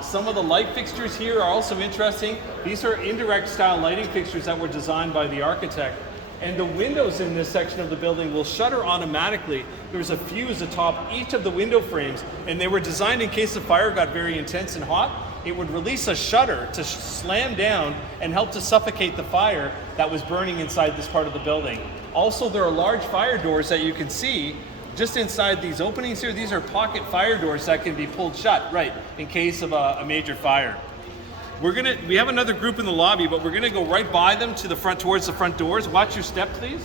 Some of the light fixtures here are also interesting. These are indirect style lighting fixtures that were designed by the architect. And the windows in this section of the building will shutter automatically. There's a fuse atop each of the window frames, and they were designed in case the fire got very intense and hot. It would release a shutter to slam down and help to suffocate the fire that was burning inside this part of the building. Also, there are large fire doors that you can see just inside these openings here. These are pocket fire doors that can be pulled shut, right, in case of a major fire. We have another group in the lobby, but we're gonna go right by them to the front, towards the front doors. Watch your step, please.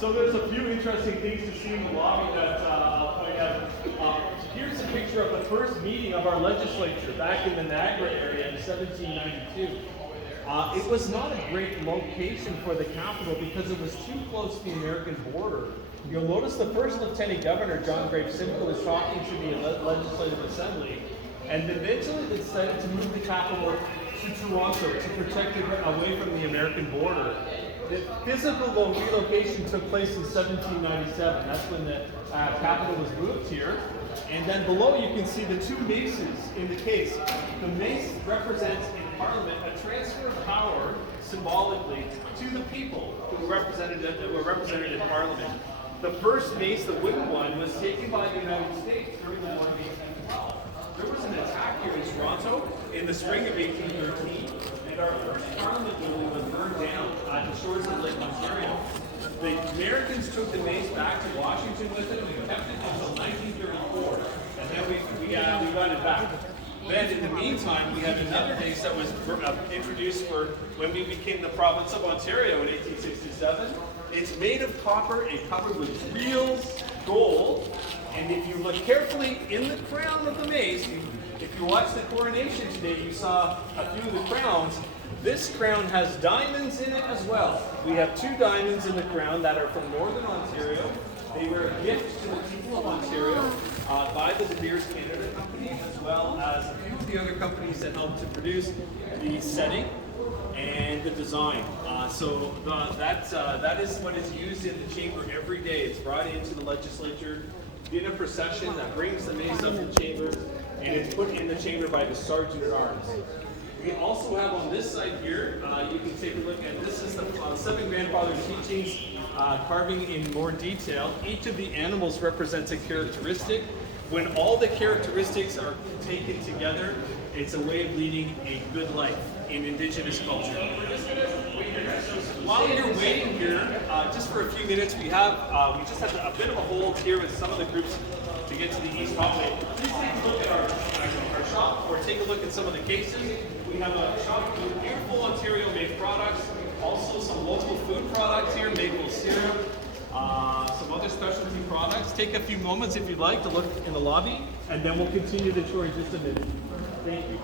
So there's a few interesting things to see in the lobby that I'll point out. Here's a picture of the first meeting of our legislature back in the Niagara area in 1792. It was not a great location for the capital because it was too close to the American border. You'll notice the first Lieutenant Governor, John Graves Simcoe, is talking to the Legislative Assembly, and eventually they decided to move the capital to Toronto to protect it away from the American border. The physical relocation took place in 1797. That's when the capital was moved here. And then below you can see the two maces in the case. The mace represents in Parliament a transfer of power symbolically to the people who were represented in Parliament. The first mace, the wooden one, was taken by the United States during the War of 1812. There was an attack here in Toronto in the spring of 1813. And our first Parliament building was burned down at the shores of Lake Ontario. The Americans took the mace back to Washington with them, and we kept it until 1934. And then we got it back. Then, in the meantime, we had another mace that was introduced for when we became the province of Ontario in 1867. It's made of copper and covered with real gold. And if you look carefully in the crown of the mace, if you watched the coronation today, you saw a few of the crowns. This crown has diamonds in it as well. We have two diamonds in the crown that are from Northern Ontario. They were a gift to the people of Ontario by the De Beers Canada Company, as well as a few of the other companies that helped to produce the setting and the design. That is what is used in the chamber every day. It's brought into the legislature in a procession that brings the mace up to the chamber, and it's put in the chamber by the Sergeant at Arms. We also have on this side here, you can take a look at, this is the Seven Grandfathers Teachings carving in more detail. Each of the animals represents a characteristic. When all the characteristics are taken together, it's a way of leading a good life in Indigenous culture. While you're waiting here, just for a few minutes, we just have a bit of a hold here with some of the groups to get to the East Hallway. Please take a look at our shop, or take a look at some of the cases. We have a shop with beautiful Ontario-made products, also some local food products here, maple syrup, some other specialty products. Take a few moments if you'd like to look in the lobby, and then we'll continue the tour in just a minute. Thank you.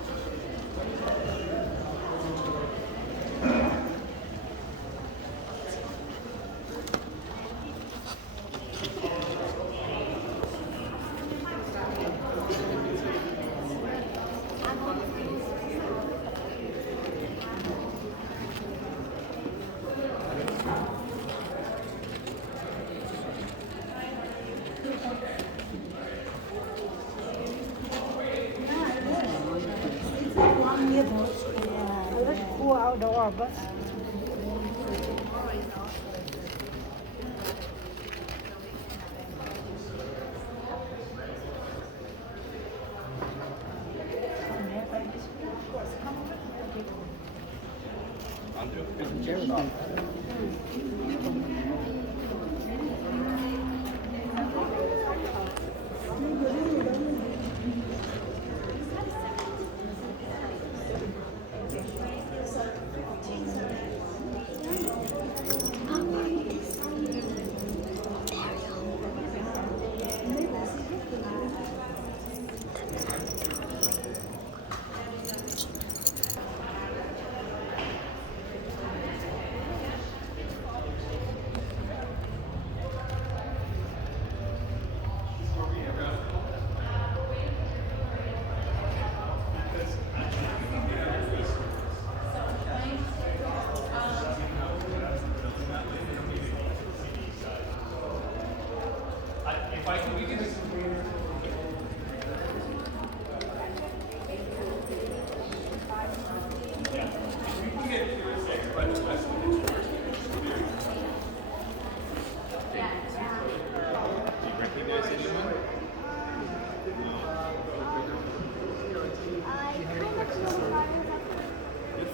Outdoor, but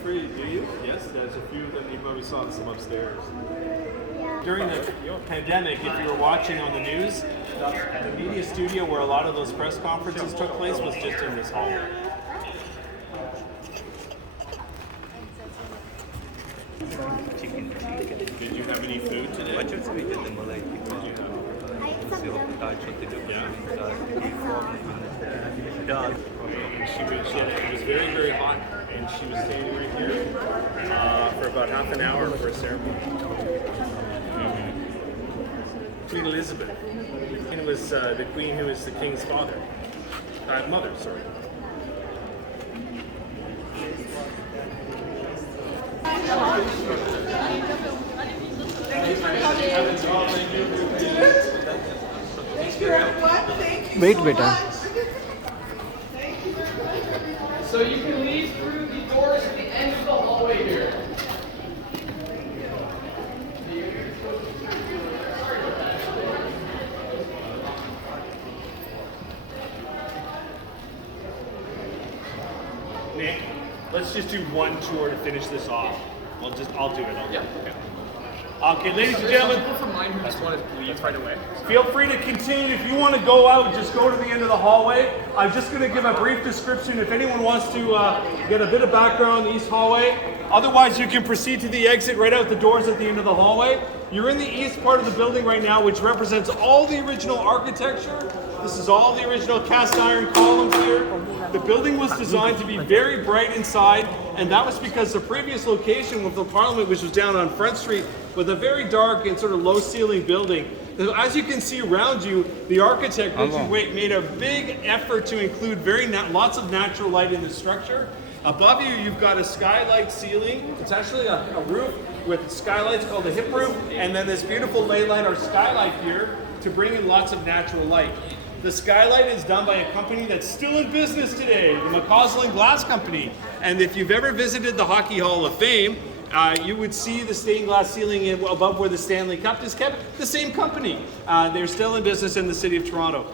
pretty, do you? Yes, there's a few of them. You probably saw some upstairs. During the pandemic, if you were watching on the news, the media studio where a lot of those press conferences took place was just in this hall. Did you have any food today? It was very, very hot, and she was standing right here for about half an hour for a ceremony. Queen Elizabeth. And it was the queen who is the king's mother, sorry. Wait, beta. So you can leave through the doors at the end of the hallway here. Nick, let's just do one tour to finish this off. I'll do it. Yeah. Okay, ladies and gentlemen, People from mine who just want to leave right away. feel free to continue. If you want to go out, just go to the end of the hallway. I'm just going to give a brief description if anyone wants to get a bit of background on the east hallway. Otherwise, you can proceed to the exit right out the doors at the end of the hallway. You're in the east part of the building right now, which represents all the original architecture. This is all the original cast iron columns here. The building was designed to be very bright inside, and that was because the previous location with the Parliament, which was down on Front Street, with a very dark and sort of low ceiling building. As you can see around you, the architect Richard Waite made a big effort to include lots of natural light in the structure. Above you, you've got a skylight ceiling. It's actually a roof with skylights called a hip roof, and then this beautiful ley line or skylight here to bring in lots of natural light. The skylight is done by a company that's still in business today, the McCausland Glass Company. And if you've ever visited the Hockey Hall of Fame, you would see the stained glass ceiling above where the Stanley Cup is kept. The same company. They're still in business in the city of Toronto.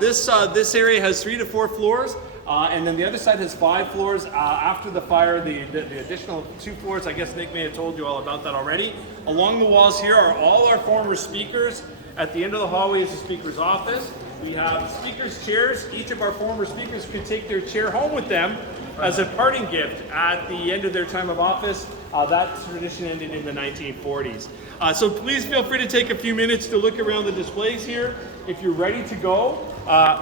This area has 3 to 4 floors. And then the other side has 5 floors. After the fire, the additional 2 floors, I guess Nick may have told you all about that already. Along the walls here are all our former speakers. At the end of the hallway is the speaker's office. We have speakers' chairs. Each of our former speakers could take their chair home with them as a parting gift at the end of their time of office. That tradition ended in the 1940s. So please feel free to take a few minutes to look around the displays here. If you're ready to go,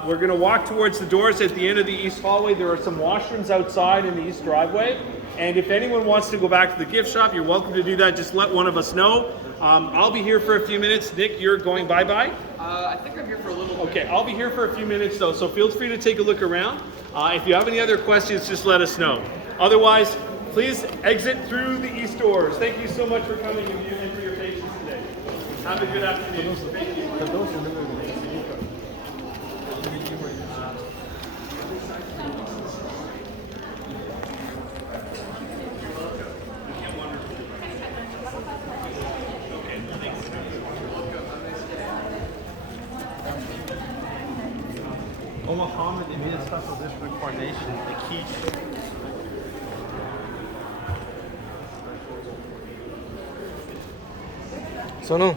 we're going to walk towards the doors at the end of the east hallway. There are some washrooms outside in the east driveway. And if anyone wants to go back to the gift shop, you're welcome to do that. Just let one of us know. I'll be here for a few minutes. Nick, you're going bye-bye? I think I'm here for a little bit. Okay, I'll be here for a few minutes though, so feel free to take a look around. If you have any other questions, just let us know. Otherwise, please exit through the east doors. Thank you so much for coming and for your patience today. Have a good afternoon. Thank you. O Muhammad emir está a fazer recordation aqui. Sono.